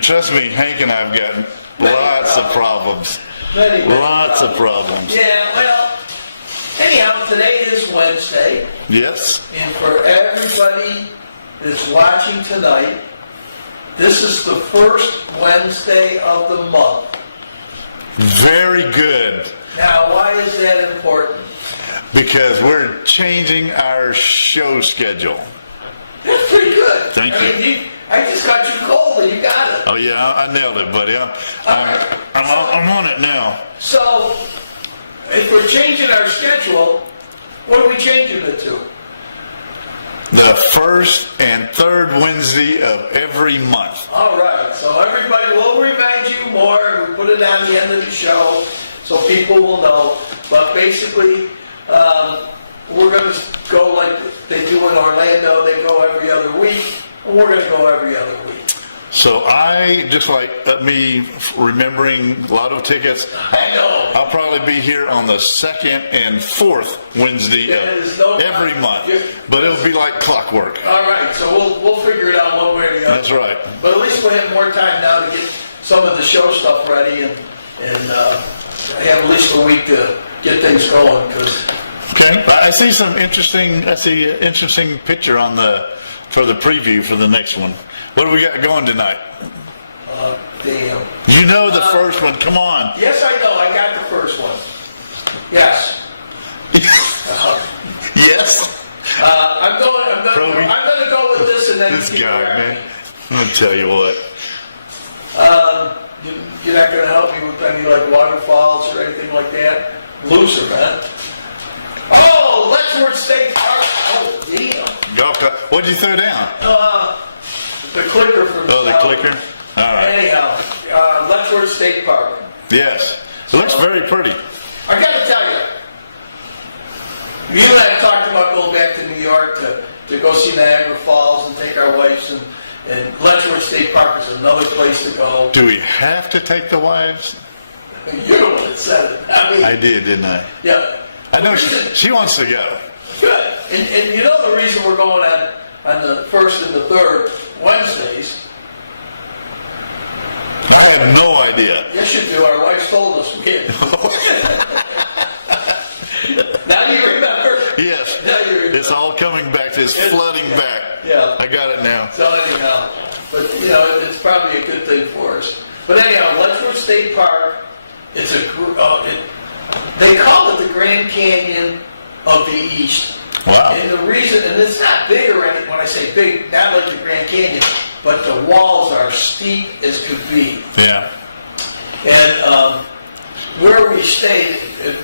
And trust me, Hank and I have gotten lots of problems. Lots of problems. Yeah, well, anyhow, today is Wednesday. Yes. And for everybody that's watching tonight, this is the first Wednesday of the month. Very good. Now, why is that important? Because we're changing our show schedule. That's pretty good. Thank you. I just got you cold and you got it. Oh, yeah, I nailed it, buddy. I'm on it now. So, if we're changing our schedule, what are we changing it to? The first and third Wednesday of every month. All right. So everybody will remind you more. We put it on the end of the show so people will know. But basically, we're going to go like they do in Orlando. They go every other week. And we're going to go every other week. So I, just like me remembering lotto tickets, I know. I'll probably be here on the second and fourth Wednesday of every month. But it'll be like clockwork. All right, so we'll figure it out one way or the other. That's right. But at least we'll have more time now to get some of the show stuff ready and have at least a week to get things going. Okay. I see some interesting. I see an interesting picture on for the preview for the next one. What do we got going tonight? Damn. You know the first one. Come on. Yes, I know. I got the first one. Yes. Yes. I'm going to go with this and then This guy, man. I'm gonna tell you what. You're not going to help me with any like waterfalls or anything like that. Looser, man. Oh, Letchworth State Park. Oh, damn. Golf club. What'd you throw down? The clicker from Oh, the clicker. All right. Anyhow, Letchworth State Park. Yes. It looks very pretty. I got to tell you, you and I talked about going back to New York to go see Niagara Falls and take our wives, and Letchworth State Park is another place to go. Do we have to take the wives? You're the one that said it. I did, didn't I? Yeah. I know she wants to go. Good. And you know the reason we're going on the first and the third Wednesdays? I have no idea. Yes, you do. Our wife told us we had. Now you remember? Yes. Now you remember. It's all coming back. It's flooding back. Yeah. I got it now. So anyhow, but it's probably a good thing for us. But anyhow, Letchworth State Park, it's they call it the Grand Canyon of the East. Wow. And the reason, and it's not big or anything, when I say big, not like the Grand Canyon, but the walls are steep as could be. Yeah. And where we stayed, it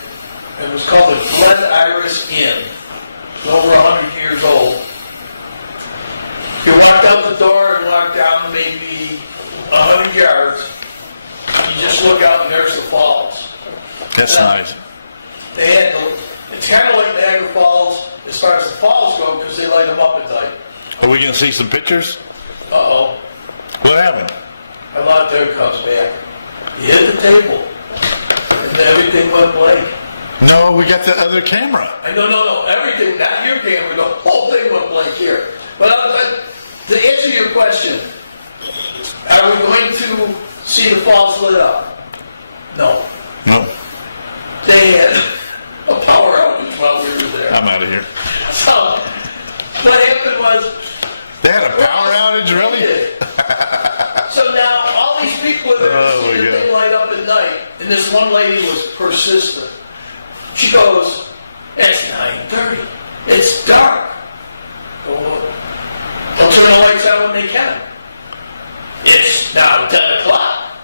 was called the Glen Iris Inn. It's over 100 years old. You walk out the door and walk down maybe 100 yards, and you just look out and there's the falls. That's nice. It's kind of like Niagara Falls as far as the falls go because they light them up at night. Are we going to see some pictures? Uh-oh. What happened? A lot there comes back. You hit the table, and everything went blank. No, we got the other camera. No, everything, not your camera, the whole thing went blank here. But to answer your question, are we going to see the falls lit up? No. No. They had a power outage while we were there. I'm out of here. So, what happened was... They had a power outage, really? So now, all these people are there to see the thing light up at night, and this one lady was persistent. She goes, it's 9:30. It's dark. They'll turn the lights out when they can. It's now 10 o'clock.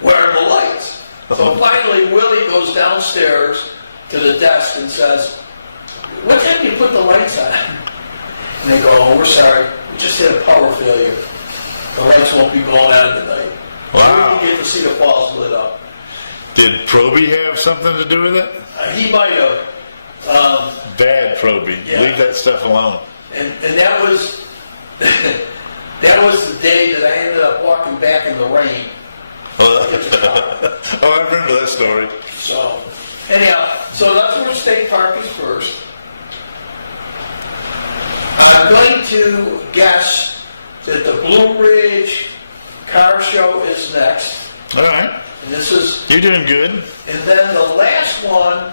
Where are the lights? So finally, Willie goes downstairs to the desk and says, what time do you put the lights on? And they go, oh, we're sorry. We just had a power failure. The lights won't be going on tonight. Wow. We didn't get to see the falls lit up. Did Proby have something to do with it? He might have. Bad Proby. Yeah. Leave that stuff alone. And that was that was the day that I ended up walking back in the rain. Oh, I remember that story. So, anyhow, so that's where State Park is first. I'm going to guess that the Blue Ridge car show is next. All right. And this is, You're doing good. and then the last one,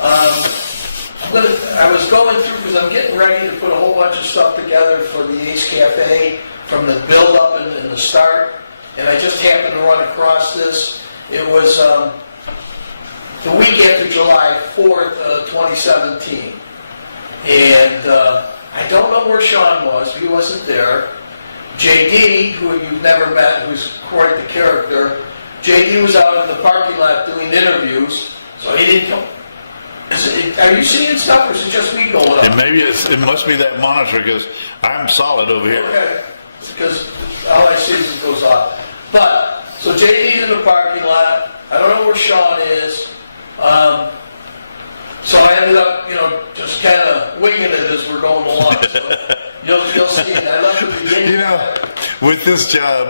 I was going through because I'm getting ready to put a whole bunch of stuff together for the Ace Cafe from the build up and the start. And I just happened to run across this. It was the week after July 4th, 2017. And I don't know where Shawn was. He wasn't there. JD, who you've never met, who's quite the character, JD was out in the parking lot doing interviews, so he didn't come. Are you seeing stuff, or is it just me going up? And maybe it must be that monitor, because I'm solid over here. Okay, because all I see is it goes off. But, so JD's in the parking lot. I don't know where Shawn is. So I ended up, just kind of winging it as we're going along. So you'll see. I love the beginning. With this job,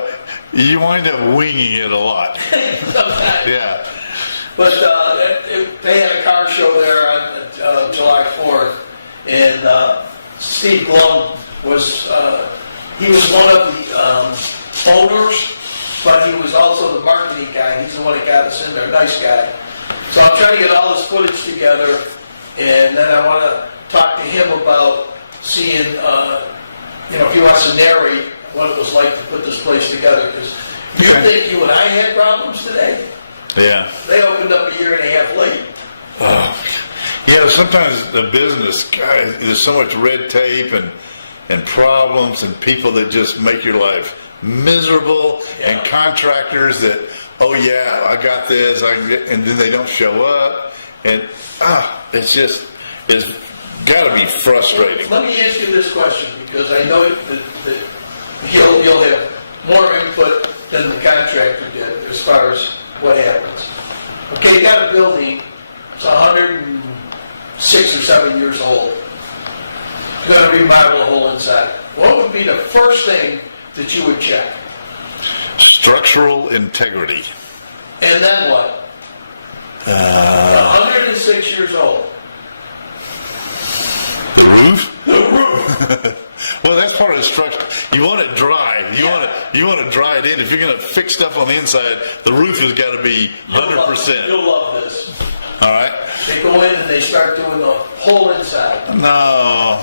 you wind up winging it a lot. Sometimes. Yeah. But they had a car show there on July 4th, and Steve Blum was, he was one of the owners, but he was also the marketing guy. He's the one that got us in there, nice guy. So I'm trying to get all this footage together, and then I want to talk to him about seeing, if he wants to narrate what it was like to put this place together. Because you think you and I had problems today? Yeah. They opened up a year and a half late. Yeah, sometimes the business, God, there's so much red tape and problems and people that just make your life miserable, and contractors that, oh yeah, I got this, and then they don't show up, and it's got to be frustrating. Let me ask you this question, because I know that you'll have more input than the contractor did as far as what happens. Okay, you got a building, it's 106 or 7 years old. You're going to remodel the whole inside. What would be the first thing that you would check? Structural integrity. And then what? 106 years old. The roof? The roof. Well, that's part of the structure. You want it dry. You want to dry it in. If you're going to fix stuff on the inside, the roof has got to be 100%. You'll love this. All right. They go in and they start doing the whole inside. No.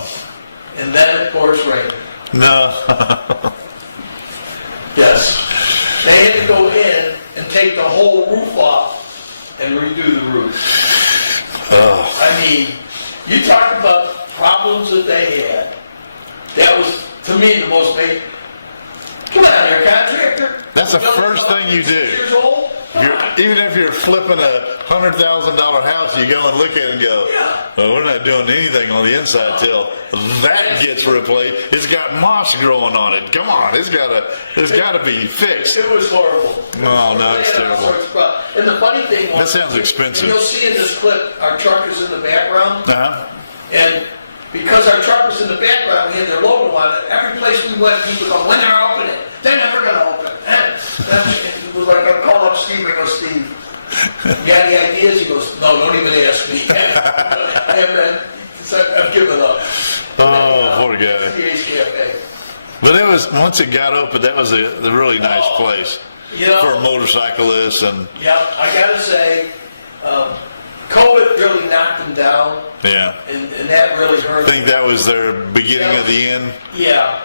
And then, of course, rain. No. Yes. They had to go in and take the whole roof off and redo the roof. Oh. I mean, you talk about problems that they had. That was, to me, the most big. Come on, you're a contractor. That's the first thing you do. Years old? Even if you're flipping a $100,000 house, you go and look at it and go, well, we're not doing anything on the inside till that gets replaced. It's got moss growing on it. Come on, it's got to be fixed. It was horrible. No, it's terrible. And the funny thing was, That sounds expensive. You'll see in this clip, our truck is in the background. Uh-huh. And because our truck was in the background, we had their logo on it. Every place we went, people go, when they're opening, they're never going to open. It was like, I call up Steve, I go, Steve, you got any ideas? He goes, no, don't even ask me. I've given up. Oh, poor guy. The Ace Cafe. But it was, once it got open, that was a really nice place for motorcyclists. And yeah, I got to say, COVID really knocked them down. yeah. And that really hurt. I think that was their beginning of the end. Yeah.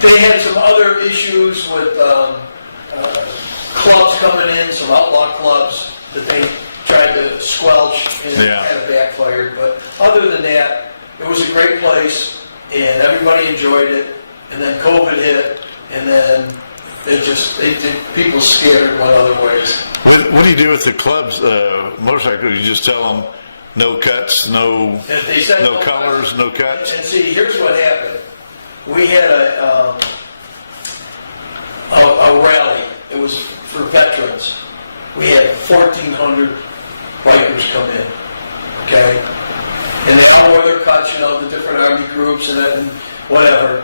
They had some other issues with clubs coming in, some outlaw clubs that they tried to squelch, and it kind of backfired. But other than that, it was a great place, and everybody enjoyed it. And then COVID hit, and then people scattered went other ways. What do you do with the clubs, motorcycles? You just tell them no cuts, no colors, no cuts? And see, here's what happened. We had a rally. It was for veterans. We had 1,400 bikers come in, okay? And all other cuts, the different army groups and then whatever.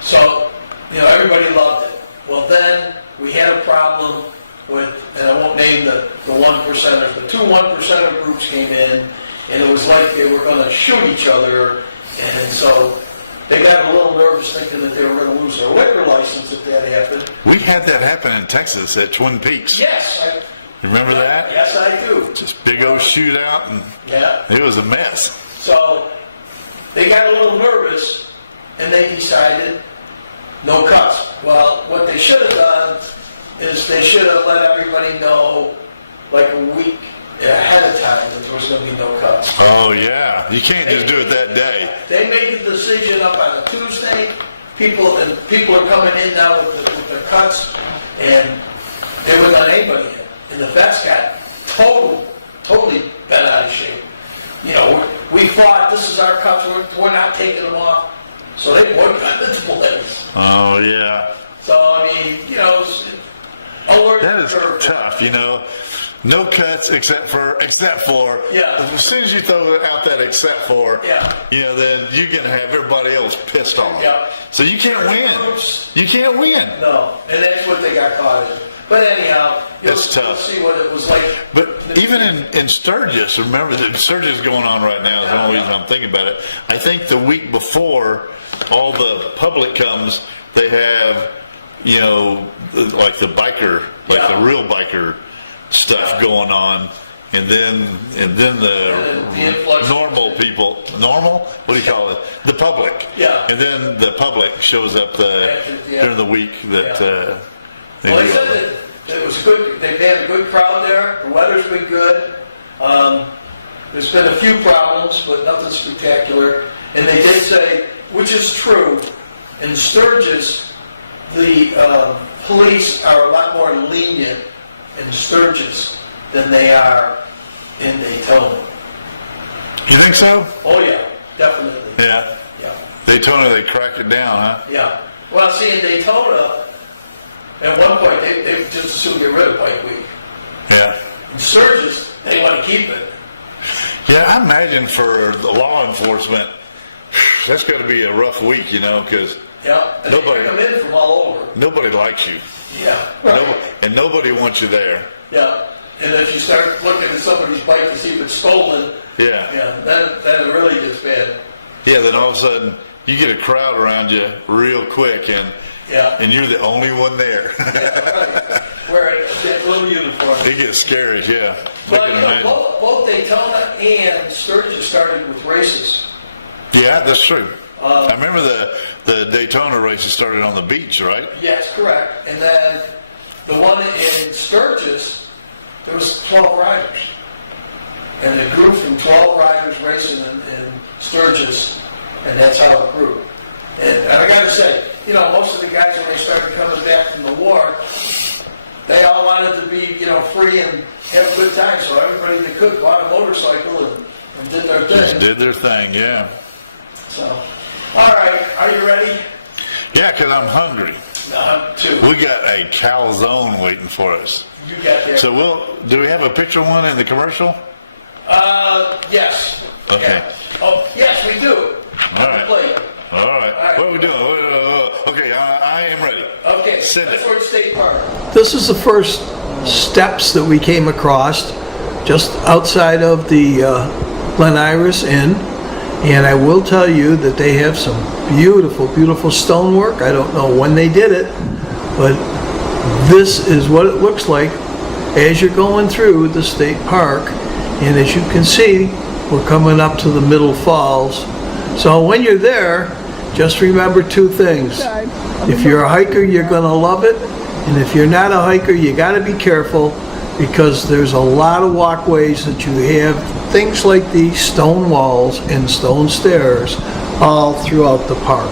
So, everybody loved it. Well, then we had a problem with, and I won't name the 1%ers, but 2 1%er groups came in, and it was like they were going to shoot each other, and so they got a little nervous thinking that they were going to lose their liquor license if that happened. We had that happen in Texas at Twin Peaks. Yes. Remember that? Yes, I do. Just big old shootout, and Yeah. it was a mess. So they got a little nervous, and they decided no cuts. Well, what they should have done is they should have let everybody know like a week ahead of time that there was going to be no cuts. Oh, yeah. You can't just do it that day. They made the decision up on a Tuesday. People are coming in now with the cuts, and they were not anybody in. And the vets got totally bent out of shape. You know, we fought, this is our cuts, we're not taking them off. So they boycotted the place. Oh, yeah. So, I mean, you know, That is tough, you know. No cuts except for. Yeah. As soon as you throw out that except for, Yeah. you know, then you can have everybody else pissed off. Yeah. So you can't win. You can't win. No, and that's what they got caught in. But anyhow, you'll That's tough. see what it was like. But even in Sturgis, remember that Sturgis is going on right now is the only reason I'm thinking about it. I think the week before all the public comes, they have, you know, like the biker, like Yeah. the real biker stuff going on. And then the influx. normal people, what do you call it? The public. Yeah. And then the public shows up Yeah. during the week that they Well, they do. said that it was good. They've had a good crowd there. The weather's been good. There's been a few problems, but nothing spectacular. And they did say, which is true, in Sturgis, the police are a lot more lenient in Sturgis than they are in Daytona. You think so? Oh yeah, definitely. Yeah. Yeah. Daytona, they cracked it down, huh? Yeah. Well, see, in Daytona, at one point, they just assumed get rid of Bike Week. Yeah. In Sturgis, they want to keep it. Yeah, I imagine for the law enforcement, that's got to be a rough week, you know, because Yeah. And Nobody- they come in from all over. nobody likes you. Yeah. Right. And nobody wants you there. Yeah. And if you start looking at somebody's bike to see if it's stolen, Yeah. then it really gets bad. Yeah, then all of a sudden, you get a crowd around you real quick, Yeah. and you're the only one there. Right. Wearing that little uniform. It gets scary, yeah. But Looking you know, around. both Daytona and Sturgis started with races. Yeah, that's true. I remember the Daytona races started on the beach, right? Yes, correct. And then the one in Sturgis, there was 12 riders. And it grew from 12 riders racing in Sturgis, and that's how it grew. And I got to say, you know, most of the guys when they started coming back from the war, they all wanted to be, you know, free and have a good time. So everybody that could bought a motorcycle and did their Just thing. did their thing, yeah. So, all right, are you ready? Yeah, because I'm hungry. Two. We got a calzone waiting for us. You got there. So do we have a picture one in the commercial? Yes. Okay. Yeah. Oh, yes, we do. All right. Play it. All right. right. What are we doing? Okay, I am ready. Okay. Send it. Letchworth State Park. This is the first steps that we came across just outside of the Glen Iris Inn. And I will tell you that they have some beautiful, beautiful stonework. I don't know when they did it, but this is what it looks like as you're going through the state park. And as you can see, we're coming up to the Middle Falls. So when you're there, just remember two things. If you're a hiker, you're gonna love it. And if you're not a hiker, you gotta be careful because there's a lot of walkways that you have, things like these stone walls and stone stairs all throughout the park.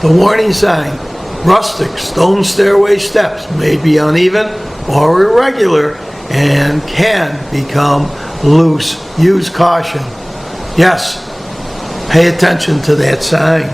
The warning sign, rustic stone stairway steps may be uneven or irregular and can become loose. Use caution. Yes, pay attention to that sign.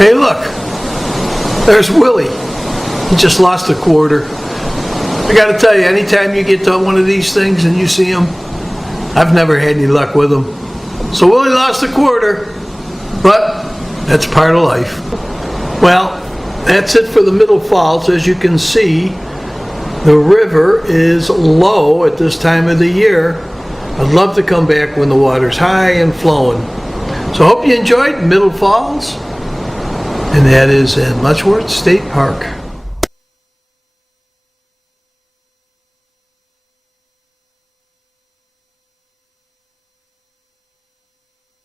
Hey, look, there's Willie. He just lost a quarter. I gotta tell you, anytime you get to one of these things and you see him, I've never had any luck with him. So Willie lost a quarter, but that's part of life. Well, that's it for the Middle Falls. As you can see, the river is low at this time of the year. I'd love to come back when the water's high and flowing. So I hope you enjoyed Middle Falls, and that is in Letchworth State Park.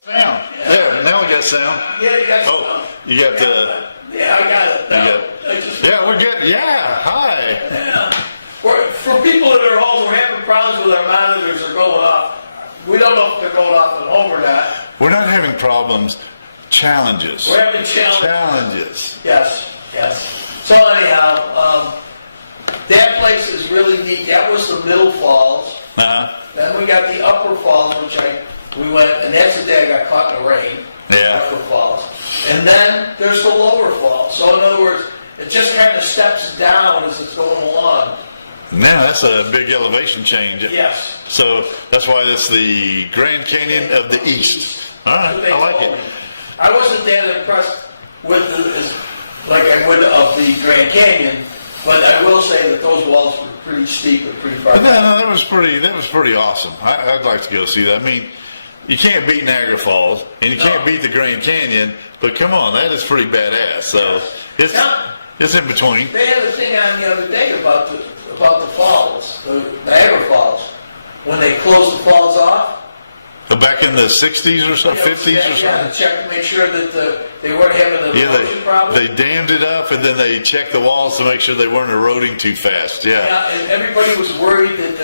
Sound. Yeah, now we got sound. Yeah, you got Oh, you got the. Yeah, I got it. Yeah, we're good. Yeah, hi. Yeah. For people that are home, we're having problems with our monitors are going off. We don't know if they're going off at home or not. We're not having problems. Challenges. We're having challenges. Challenges. Yes, yes. So anyhow, that place is really neat. That was the Middle Falls. Then we got the Upper Falls, which we went, and that's the day I got caught in the rain. Yeah. Upper Falls. And then there's the Lower Falls. So in other words, it just kind of steps down as it's going along. Now that's a big elevation change. Yes. So that's why it's the Grand Canyon of the East. All right, I like it. I wasn't that impressed with like I would of the Grand Canyon, but I will say that those walls were pretty steep and pretty far. No, that was pretty awesome. I'd like to go see that. I mean, you can't beat Niagara Falls, and you can't beat the Grand Canyon, but come on, that is pretty badass. So it's in between. They had a thing on the other day about the falls, the Niagara Falls, when they closed the falls off. Back in the 60s or so, 50s or something? Yeah, check to make sure that they weren't having an erosion problem. They dammed it up, and then they checked the walls to make sure they weren't eroding too fast. Yeah. And everybody was worried that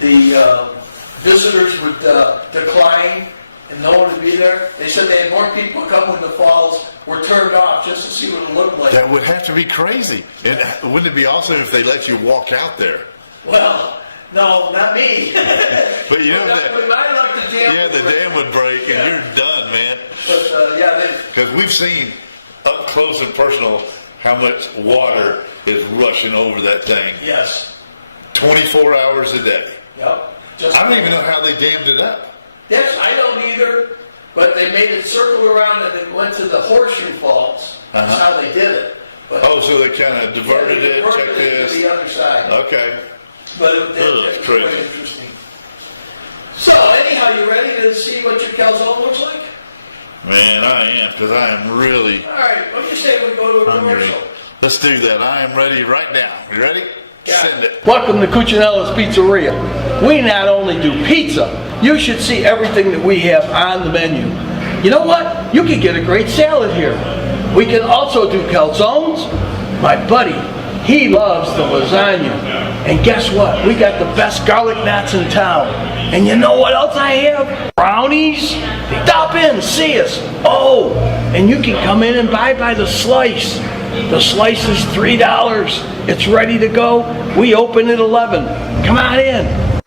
the visitors would decline and no one would be there. They said they had more people come when the falls were turned off just to see what it looked like. That would have to be crazy. And wouldn't it be awesome if they let you walk out there? Well, no, not me. But you know that. The dam would break and you're done, man. But because we've seen up close and personal how much water is rushing over that thing. Yes. 24 hours a day. Yep. I don't even know how they dammed it up. Yes, I don't either. but they made it circle around and it went to the Horseshoe Falls. That's how they did it. But Oh, so they kind of diverted they it, diverted check it to this. the other side. Okay. But it was crazy. quite interesting. So anyhow, you ready to see what your calzone looks like? Man, I am, because I am really All right, what do you say we go to a hungry. commercial? Let's do that. I am ready right now. You ready? Yeah. Send it. Welcome to Cucinalla's Pizzeria. We not only do pizza, you should see everything that we have on the menu. You know what? You can get a great salad here. We can also do calzones. My buddy, he loves the lasagna. And guess what? We got the best garlic knots in town. And you know what else I have? Brownies. Stop in, see us. Oh, and you can come in and buy by the slice. The slice is $3. It's ready to go. We open at 11. Come on in.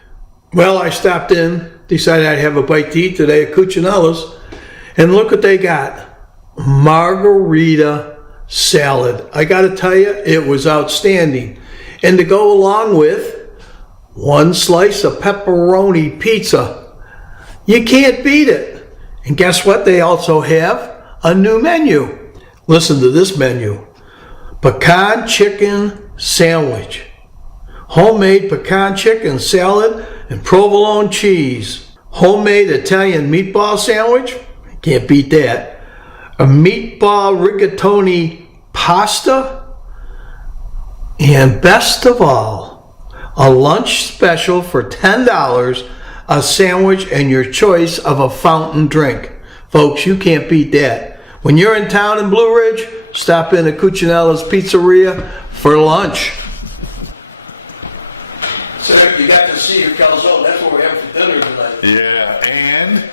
Well, I stopped in, decided I'd have a bite to eat today at Cucinalla's, and look what they got. Margarita salad. I got to tell you, it was outstanding. And to go along with one slice of pepperoni pizza. You can't beat it. And guess what? They also have a new menu. Listen to this menu. Pecan chicken sandwich. Homemade pecan chicken salad and provolone cheese. Homemade Italian meatball sandwich. Can't beat that. A meatball rigatoni pasta. And best of all, a lunch special for $10, a sandwich and your choice of a fountain drink. Folks, you can't beat that. When you're in town in Blue Ridge, stop in at Cucinalla's Pizzeria for lunch. So you got to see your calzone. That's what we're having for dinner tonight. Yeah, and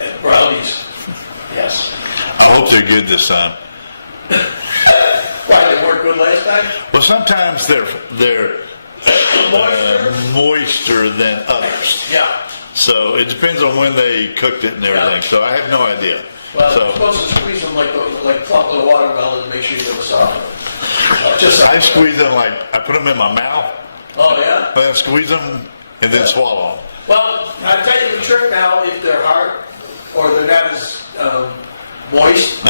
And brownies. Yes. I hope they're good this time. Why, they weren't good last time? Well, sometimes they're moister than others. Yeah. So it depends on when they cooked it and everything. Yeah. So I have no idea. Well, you're So supposed to squeeze them like plucking a watermelon to make sure you get the soft. Just I squeeze them like I put them in my mouth, Oh, yeah? and then squeeze them and then swallow them. Well, I'll tell you the trick now, if they're hard or they're not as moist,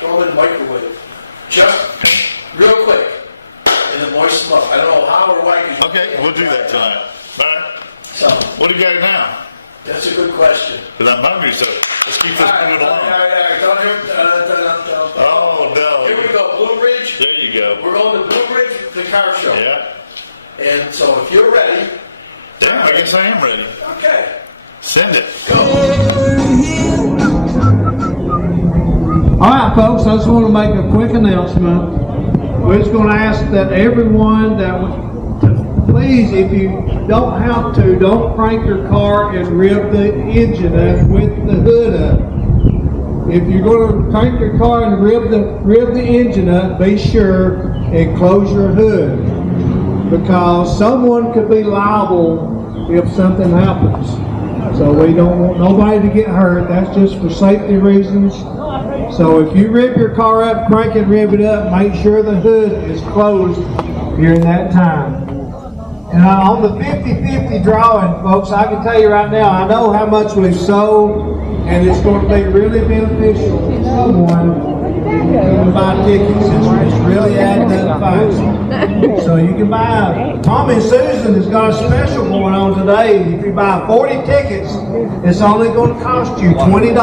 throw them in the microwave. Just real quick in the moist smoke. I don't know how or why. Okay, we'll do that tonight. All right. So, What do you got now? that's a good question. Because I'm hungry, so let's keep this All right, moving along. don't Oh, no. Here we go, Blue Ridge. There you go. We're going to Blue Ridge, the car show. Yeah. And so if you're ready, Yeah, I guess I am ready. okay. Send it. All right, folks, I just want to make a quick announcement. We're just going to ask that everyone please, if you don't have to, don't crank your car and rip the engine up with the hood up. If you're going to crank your car and rip the engine up, be sure and close your hood, because someone could be liable if something happens. So we don't want nobody to get hurt. That's just for safety reasons. So if you rip your car up, crank it, rip it up, make sure the hood is closed during that time. And on the 50-50 drawing, folks, I can tell you right now, I know how much we've sold, and it's going to be really beneficial to someone to buy tickets. It's really adding up fast. So you can buy. Tommy Susan has got a special going on today. If you buy 40 tickets, it's only going to cost you $20.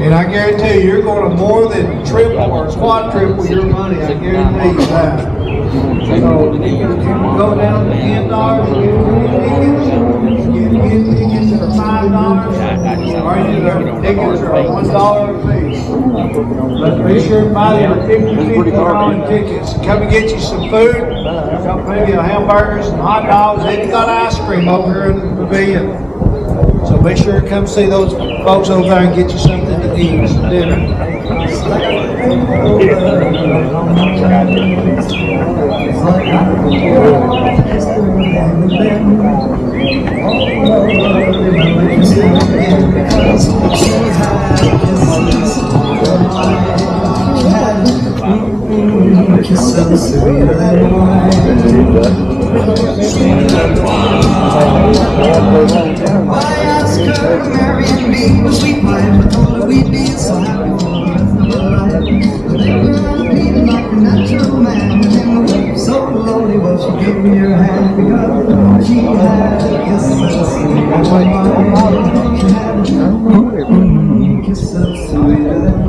And I guarantee you, you're going to more than triple or quadruple your money. I guarantee you that. So you can go down to $10 and get tickets for $5, or you can tickets for $1 a piece. But be sure to buy the 50-50 drawing tickets. Come and get you some food. Come bring you hamburgers and hot dogs. They got ice cream over here in the pavilion. So be sure to come see those folks over there and get you something to eat, some dinner. Why ask asked her to marry and be my sweet wife. I told her we'd be so happy for the rest of our life. They were treated like a natural man, and in the whip so lonely, well, she gave me her hand because she had a kiss so sweet as wine. She had a kiss so sweet as wine.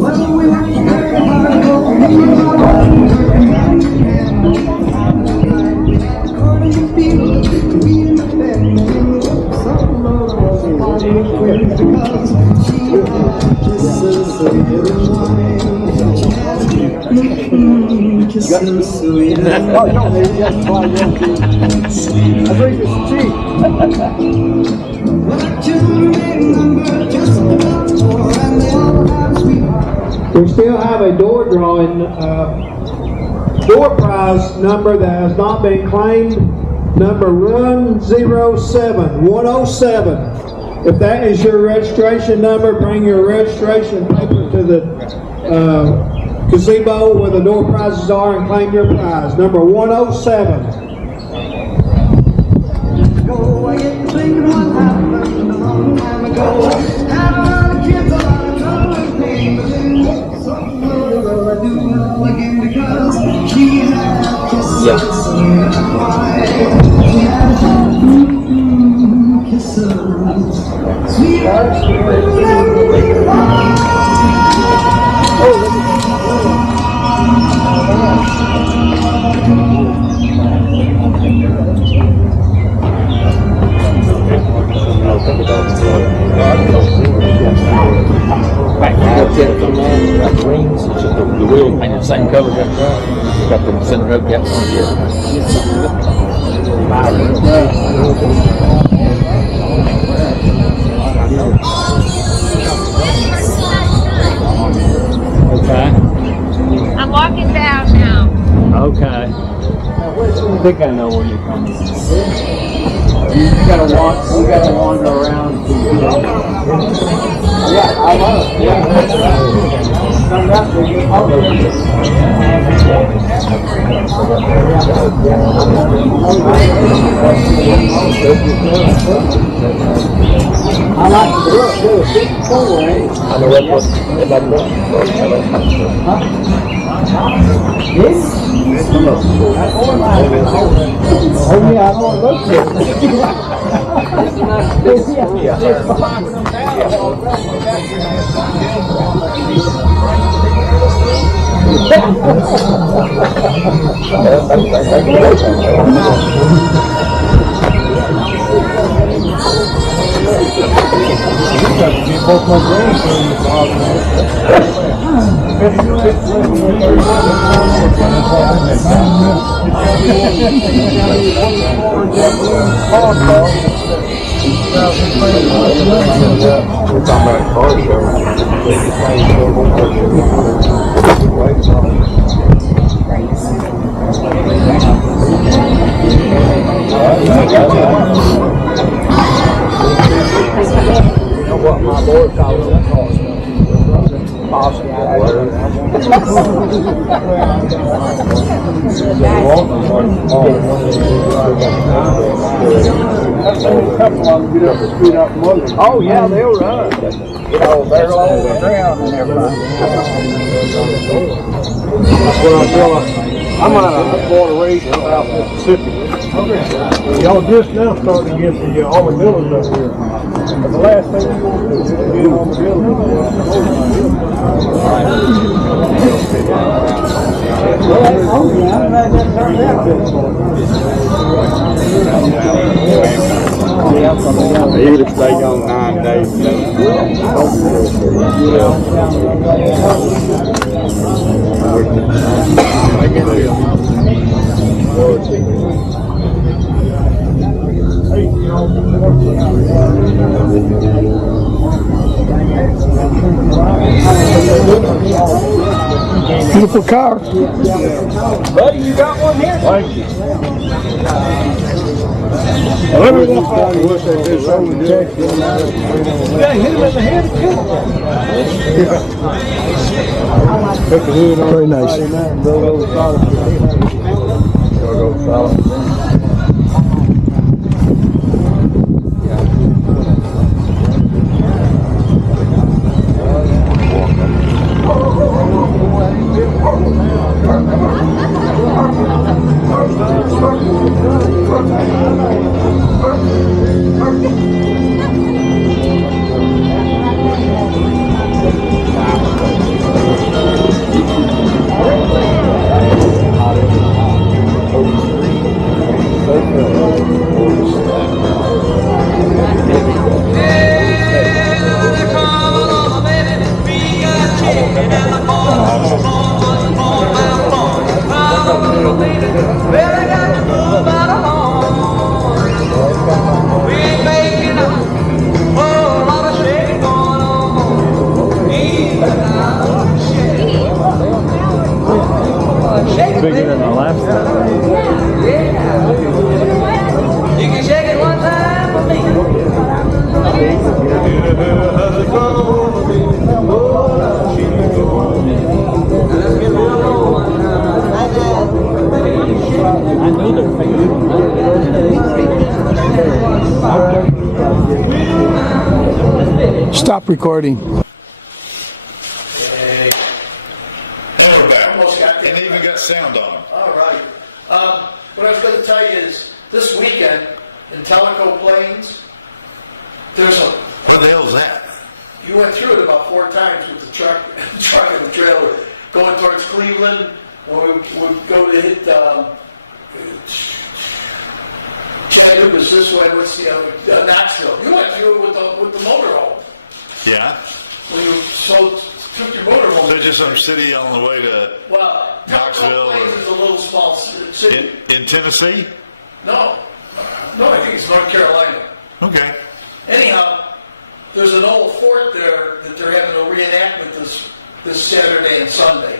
Well, we worked very hard over according to people, we in the bed, and in the whip so lonely, well, she because she had kisses sweeter than wine. She had kisses sweeter than wine. I think it's cheap. Well, I just remember just about four, and they all had a sweetheart. We still have a door drawing, door prize number that has not been claimed, number 107, 107. If that is your registration number, bring your registration paper to the gazebo where the door prizes are and claim your prize, number 107. Go, I get to thinking what happened a long time ago. Had a lot of kids, a lot of trouble and pain, but then somehow I do it all again because she had kisses sweet as wine. She had kisses sweet as wine. The wheel painted the same color. Got the center up, got one here. Okay. I'm walking down now. Okay. I think I know where you're coming from. You gotta wander around. Yeah, I love it. I like the look, too. It's four-way. I know Oh, yeah, I know it looks what my boy calls it. Oh yeah, they'll run. You know, they're low on the ground and everything. I'm on a border race in South Mississippi. Y'all just now starting to get the armadillos up here. But the last thing you want to do is get armadillos. They either stay on 9 days. Beautiful car. Buddy, you got one here? Thank you. Let me walk off. Yeah, hit him in the head. Very nice. real solid thing. Bigger than the last time. You can shake it one time for me. I know they're fake. Stop recording. And even got sound on. All right. What I was going to tell you is, this weekend in Tellico Plains, there's a... What the hell is that? You went through it about 4 times with the truck and the trailer, going towards Cleveland, and we would go to hit, China was this way, what's the other, Knoxville. You went through it with the motorhome. Yeah? When you took your motorhome. So just some city on the way to Well, Knoxville Tellico Plains is a little small city. in Tennessee? No, I think it's North Carolina. Okay. Anyhow, there's an old fort there that they're having a reenactment this Saturday and Sunday,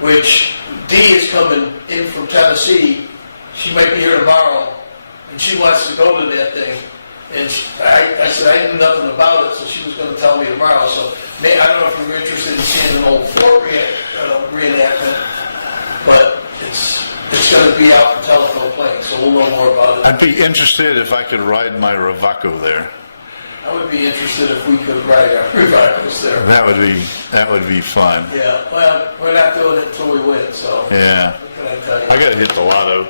which Dee is coming in from Tennessee. She might be here tomorrow, and she wants to go to that thing. And I said I knew nothing about it, so she was going to tell me tomorrow. So I don't know if you're interested in seeing an old fort reenactment, but it's going to be out in Tellico Plains, so we'll know more about it. I'd be interested if I could ride my Ravaco there. I would be interested if we could ride our revivals there. That would be fun. Yeah, well, we're not doing it until we win, so. Yeah. What can I tell you? I gotta hit the lotto.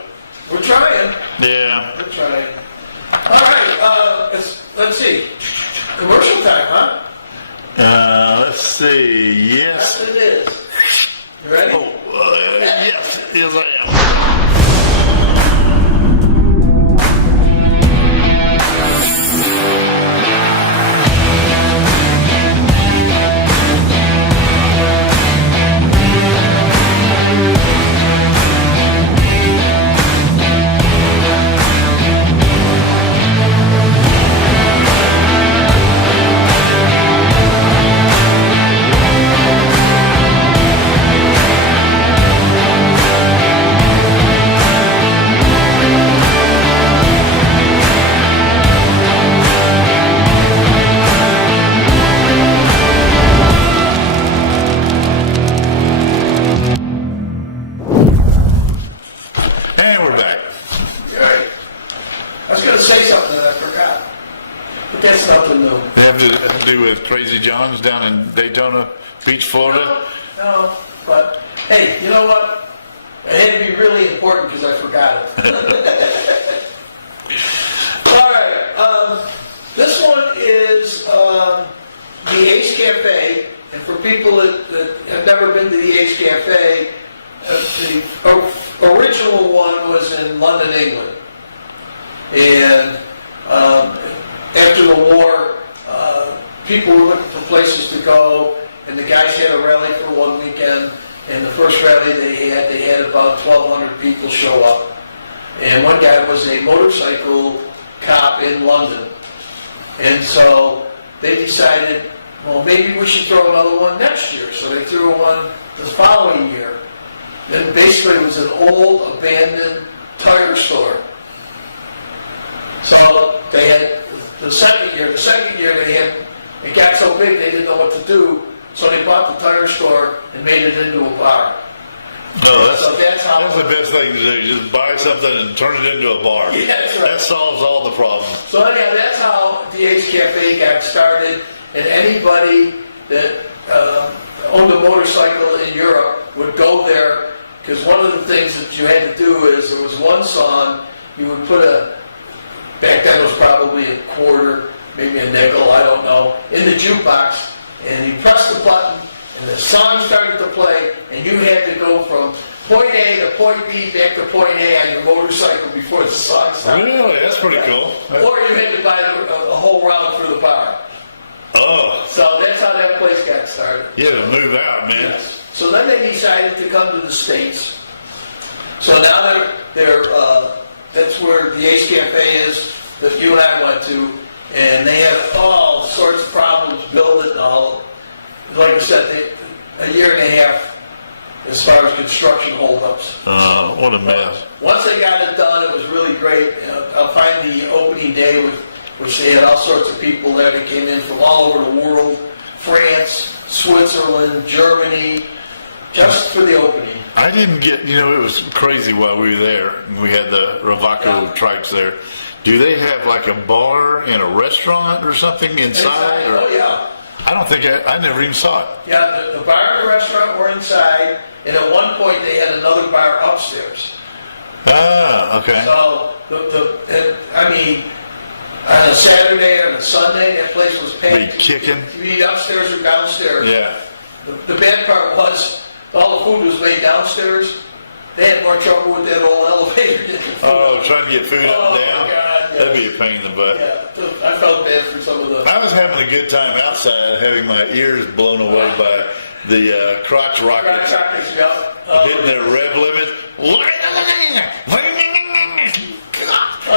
We're trying. Yeah. We're trying. All right, let's see. Commercial time, huh? Let's see. Yes. Yes, it is. You ready? Yes. Yes, I am. Crazy John's down in Daytona Beach, Florida? No, but hey, you know what? It had to be really important because I forgot it. All right, this one is the Ace Cafe, and for people that have never been to the Ace Cafe, the original one was in London, England, and after the war, people were looking for places to go, and the guys had a rally for one weekend, and the first rally they had about 1,200 people show up. And one guy was a motorcycle cop in London. And so they decided, well, maybe we should throw another one next year. So they threw one the following year. And basically it was an old, abandoned tire store. So they had the second year they had, it got so big they didn't know what to do, so they bought the tire store and made it into a bar. Oh, So that's how That's the best thing to do. Just buy something and turn it into a bar. Yeah, that's right. That solves all the problems. So anyhow, that's how DH Cafe got started, and anybody that owned a motorcycle in Europe would go there, because one of the things that you had to do is there was one song, you would put back then it was probably a quarter, maybe a nickel, I don't know, in the jukebox, and you press the button, and the song started to play, and you had to go from point A to point B back to point A on your motorcycle before the song started. Really? That's pretty cool. Or you had to buy a whole round for the bar. Oh. So that's how that place got started. Yeah, to move out, man. Yes. So then they decided to come to the States. So now that's where the Ace Cafe is that you and I went to, and they have all sorts of problems building it all. Like I said, a year and a half as far as construction holdups. What a mess. Once they got it done, it was really great. I'll find the opening day, which they had all sorts of people there that came in from all over the world, France, Switzerland, Germany, just for the opening. I didn't get, it was crazy while we were there. We had the Ravaco trikes there. Do they have like a bar and a restaurant or something inside? Oh, yeah. I don't think I never even saw it. Yeah, the bar and the restaurant were inside, and at one point they had another bar upstairs. Ah, okay. So, on a Saturday or a Sunday, that place was packed. Be kicking. You eat upstairs or downstairs. Yeah. The bad part was, all the food was made downstairs. They had more trouble with that old elevator than the food. Oh, trying to get food up and down? My God, yeah. That'd be a pain in the butt. Yeah, I felt bad for some of the... I was having a good time outside, having my ears blown away by the crotch rockets. Hitting their rev limit.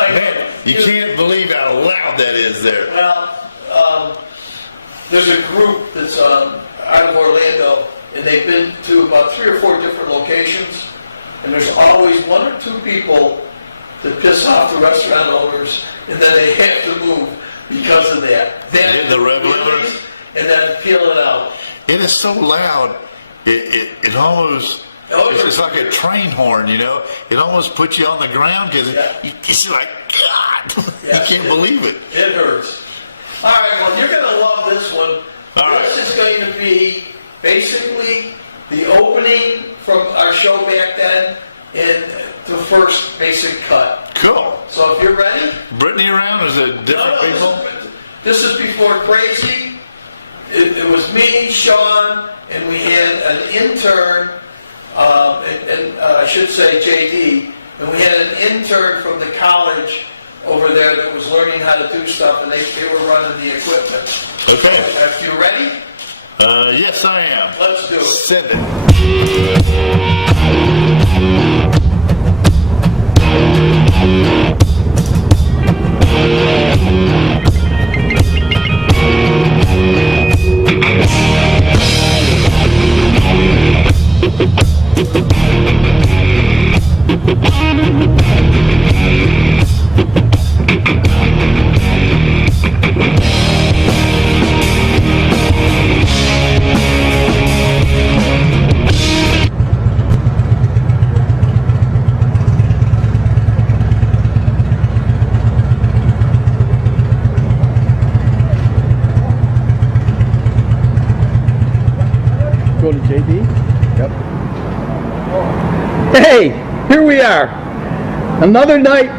Man, you can't believe how loud that is there. Well, there's a group that's out of Orlando, and they've been to about 3 or 4 different locations, and there's always 1 or 2 people that piss off the restaurant owners, and then they have to move because of that. Hitting the rev limit? And then peel it out. It is so loud, it almost... It's like a train horn, It almost puts you on the ground because it's like, God, you can't believe it. It hurts. All right, well, you're going to love this one. All right. This is going to be basically the opening from our show back then and the first basic cut. Cool. So if you're ready. Brittani around? Is it different people? This is before Crazy. It was me, Shawn, and we had an intern. I should say JD, and we had an intern from the college over there that was learning how to do stuff, and they were running the equipment. Okay. Are you ready? Yes, I am. Let's do it. Send it. Go to JD. Yep. Hey, here we are. Another night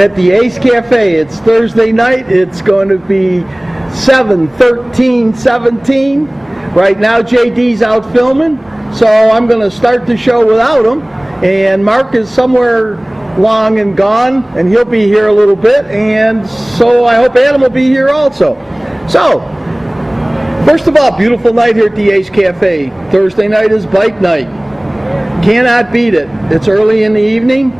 at the Ace Cafe. It's Thursday night. It's going to be 7/13/17. Right now JD's out filming, so I'm going to start the show without him. And Mark is somewhere long and gone, and he'll be here a little bit. And so I hope Adam will be here also. So, first of all, beautiful night here at the Ace Cafe. Thursday night is bike night. Cannot beat it. It's early in the evening,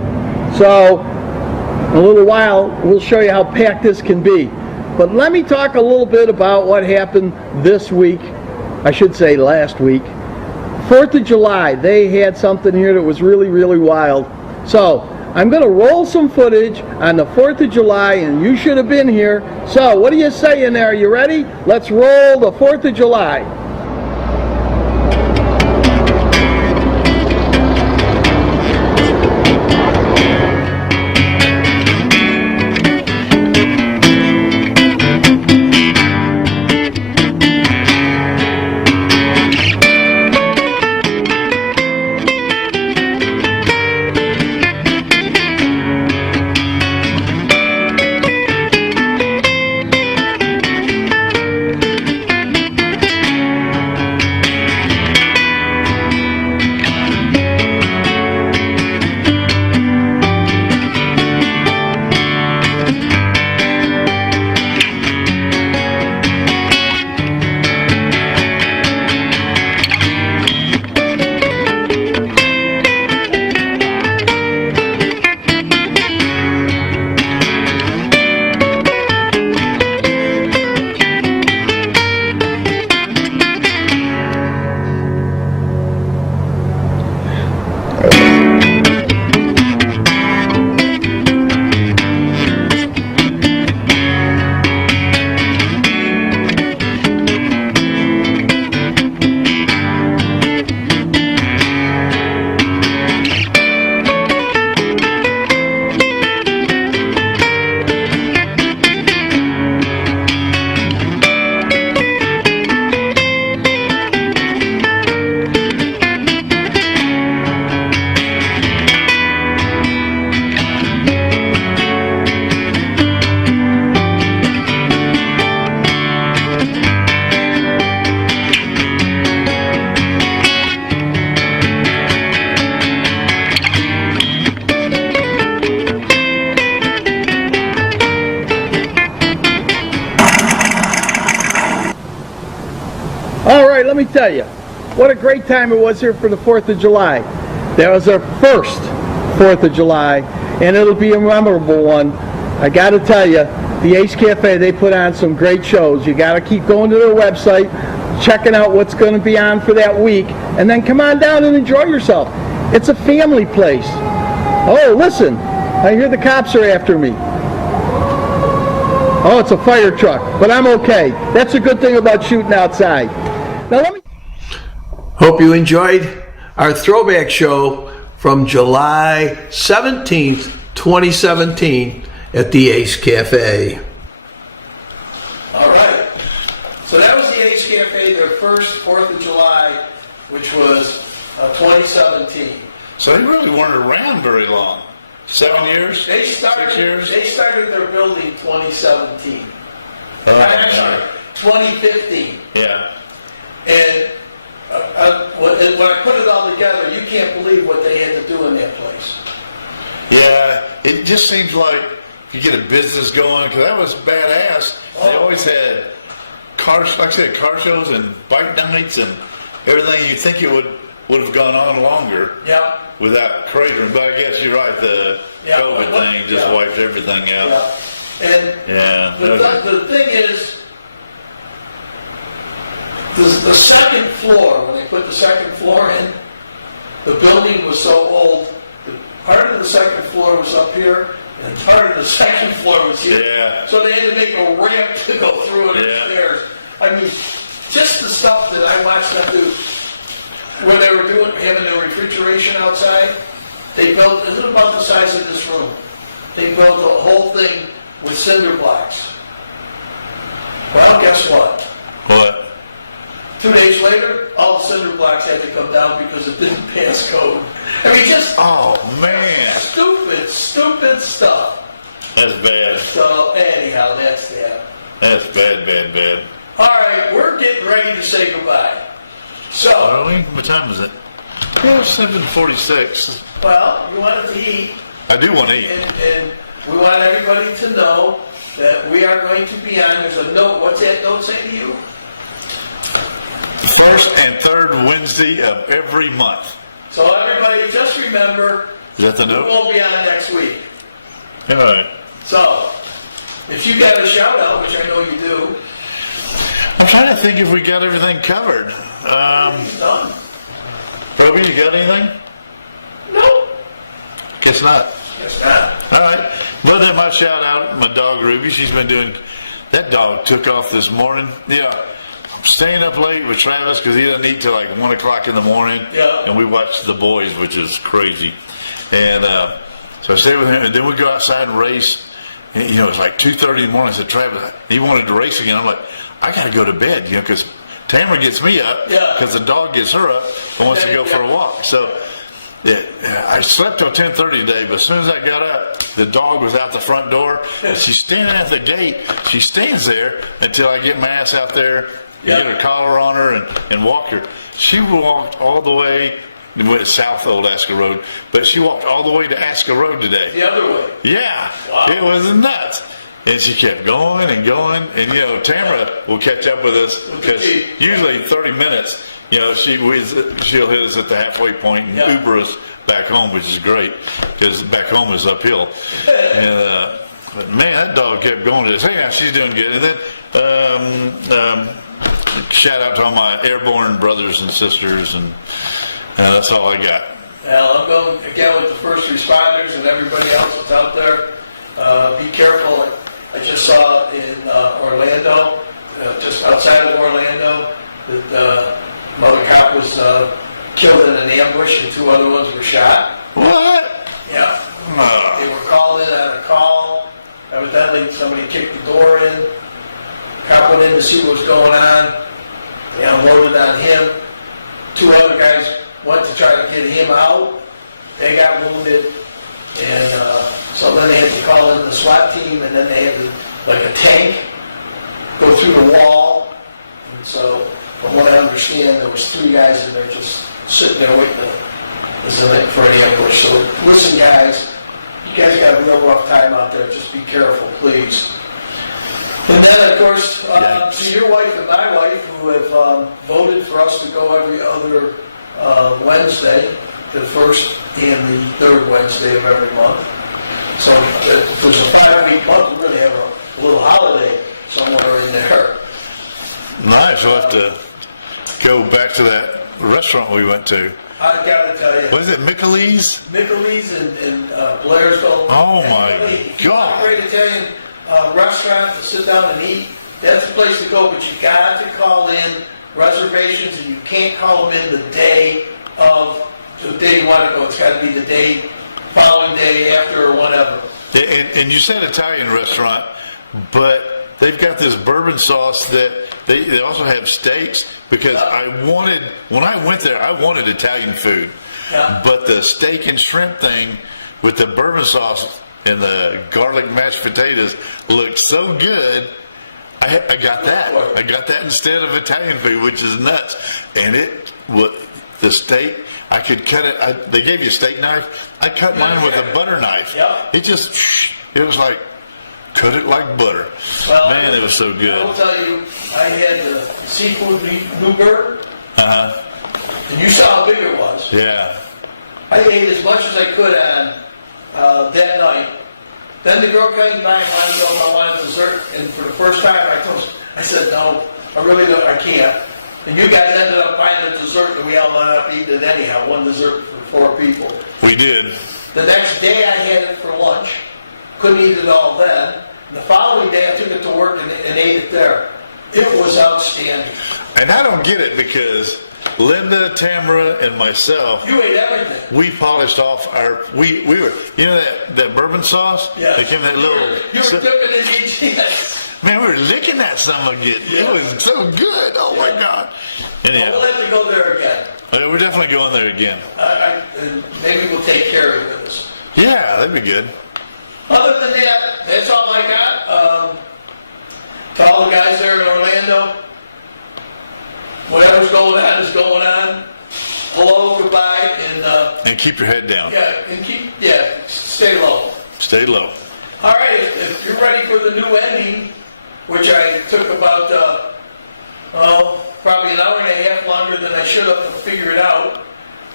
so in a little while we'll show you how packed this can be. But let me talk a little bit about what happened this week, I should say last week. 4th of July, they had something here that was really, really wild. So, I'm going to roll some footage on the 4th of July, and you should have been here. So, what are you saying there? Are you ready? Let's roll the 4th of July. tell you, what a great time it was here for the 4th of July. That was our first 4th of July, and it'll be a memorable one. I got to tell you, the Ace Cafe, they put on some great shows. You got to keep going to their website, checking out what's going to be on for that week, and then come on down and enjoy yourself. It's a family place. Oh, listen, I hear the cops are after me. Oh, it's a fire truck, but I'm okay. That's a good thing about shooting outside. Now let me... Hope you enjoyed our throwback show from July 17th, 2017 at the Ace Cafe. All right. So that was the Ace Cafe, their first 4th of July, which was 2017. So they really weren't around very long. 7 years? 6 years? They started their building 2017. Oh, Actually, 2015. Yeah. And when I put it all together, you can't believe what they had to do in that place. Yeah, it just seems like you get a business going, because that was badass. They always had cars, like I said, car shows and bike nights and everything. You'd think it would have gone on longer. Yeah. Without cratering, but I guess you're right. The COVID thing just wiped everything out. Yeah. And the thing is, the second floor, when they put the second floor in, the building was so old. Part of the second floor was up here, and part of the second floor was here. Yeah. So they had to make a ramp to go through it upstairs. I mean, just the stuff that I watched them do. When they were having the refrigeration outside, they built, it was about the size of this room. They built the whole thing with cinder blocks. Well, guess what? What? 2 days later, all the cinder blocks had to come down because it didn't pass code. I mean, just stupid stuff. That's bad. So anyhow, that's that. That's bad. All right, we're getting ready to say goodbye. So, Darling, what time is it? Oh, 7:46. Well, you want to eat. I do want to eat. And we want everybody to know that we are going to be on. There's a note. What's that note say to you? First and third Wednesday of every month. So everybody, just remember, Is that the note? we won't be on next week. All right. So, if you got a shout out, which I know you do. I'm trying to think if we got everything covered. Done. Toby, you got anything? No. Guess not. Guess not. All right. Know that my shout out, my dog Ruby. She's been doing. That dog took off this morning. Yeah. I'm staying up late with Travis because he doesn't eat till like 1 o'clock in the morning. Yeah. And we watch The Boys, which is crazy. And so I stayed with him, and then we go outside and race. And, you know, it's like 2:30 in the morning. I said, Travis, he wanted to race again. I'm like, I got to go to bed, you know, because Tamara gets me up because the dog gets her up and wants to go for a walk. So I slept till 10:30 today, but as soon as I got up, the dog was out the front door. And she's standing at the gate. She stands there until I get my ass out there, get her collar on her, and walk her. She walked all the way. We went south Old Asker Road, but she walked all the way to Asker Road today. The other way. Yeah, It was nuts. And she kept going, and you know, Tamara will catch up with us because usually 30 minutes, you know, she'll hit us at the halfway point and Uber us back home, which is great because back home is uphill. And but man, that dog kept going. Just hey, she's doing good. And then shout out to all my airborne brothers and sisters, and that's all I got. Well, I'm going again with the first responders and everybody else that's out there. Be careful. I just saw in Orlando, just outside of Orlando, that another cop was killed in an ambush and 2 other ones were shot. What? Yeah. They were called in on a call. Evidently, somebody kicked the door in. Cop went in to see what was going on. They unloaded on him. 2 other guys went to try to get him out. They got wounded. And so then they had to call in the SWAT team, and then they had to, like a tank, go through the wall. And so, from what I understand, there was 3 guys in there just sitting there waiting for an ambush. So listen, guys, you guys got a real rough time out there. Just be careful, please. And then, of course, to your wife and my wife, who have voted for us to go every other Wednesday, the first and the third Wednesday of every month. So if there's a 5-week month, we're going to have a little holiday somewhere in there. Nice. We'll have to go back to that restaurant we went to. I've got to tell you. What is it, Mickleys? Mickleys in Blairsville. Oh, my If you want God. a great Italian restaurant to sit down and eat, that's the place to go, but you got to call in reservations, and you can't call them in the day you want to go. It's got to be the day, following day after or whatever. And you said Italian restaurant, but they've got this bourbon sauce that they also have steaks, because when I went there, I wanted Italian food. Yeah. But the steak and shrimp thing with the bourbon sauce and the garlic mashed potatoes looked so good. I got that. I got that instead of Italian food, which is nuts. And the steak, I could cut it. They gave you a steak knife. I cut mine with a butter knife. Yeah. It was like, cut it like butter. Well, Man, it was so good. I will tell you, I had the seafood Newburgh, and you saw how big it was. Yeah. I ate as much as I could on that night. Then the girl came by and wanted to know if I wanted dessert, and for the first time I said, no, I really don't, I can't. And you guys ended up buying the dessert, and we all ended up eating it anyhow, one dessert for 4 people. We did. The next day I had it for lunch, couldn't eat it all then. And the following day I took it to work and ate it there. It was outstanding. And I don't get it, because Linda, Tamara, and myself, You ate everything. we polished off we were, you know that bourbon sauce? Yes. They came in that little, You were dipping in each, yes. man, we were licking that son of a gun. It was so good. Oh my God. We'll Anyhow, let you go there again. we're definitely going there again. And maybe we'll take care of it with us. Yeah, that'd be good. Other than that, that's all I got. To all the guys there in Orlando, whatever's going on is going on. Hello, goodbye, And keep your head down. stay low. Stay low. All right, if you're ready for the new ending, which I took about, probably an hour and a half longer than I should have to figure it out,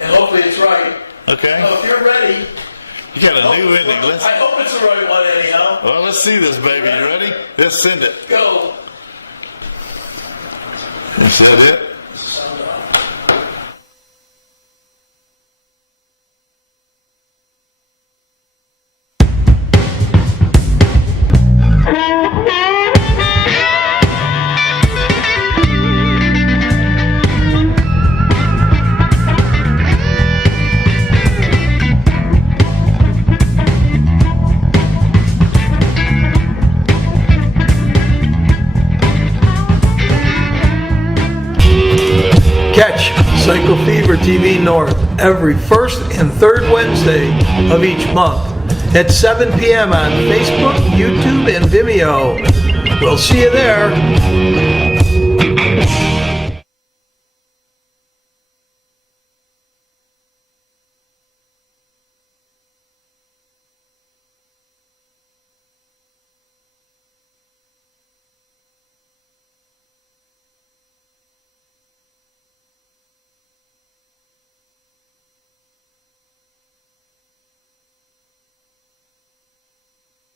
and hopefully it's right. Okay. So if you're ready, You got a new ending. I hope it's the right one anyhow. Well, let's see this, baby. You ready? Let's send it. Go. Is that it? Catch Cycle Fever TV North every first and third Wednesday of each month at 7 p.m. on Facebook, YouTube, and Vimeo. We'll see you there.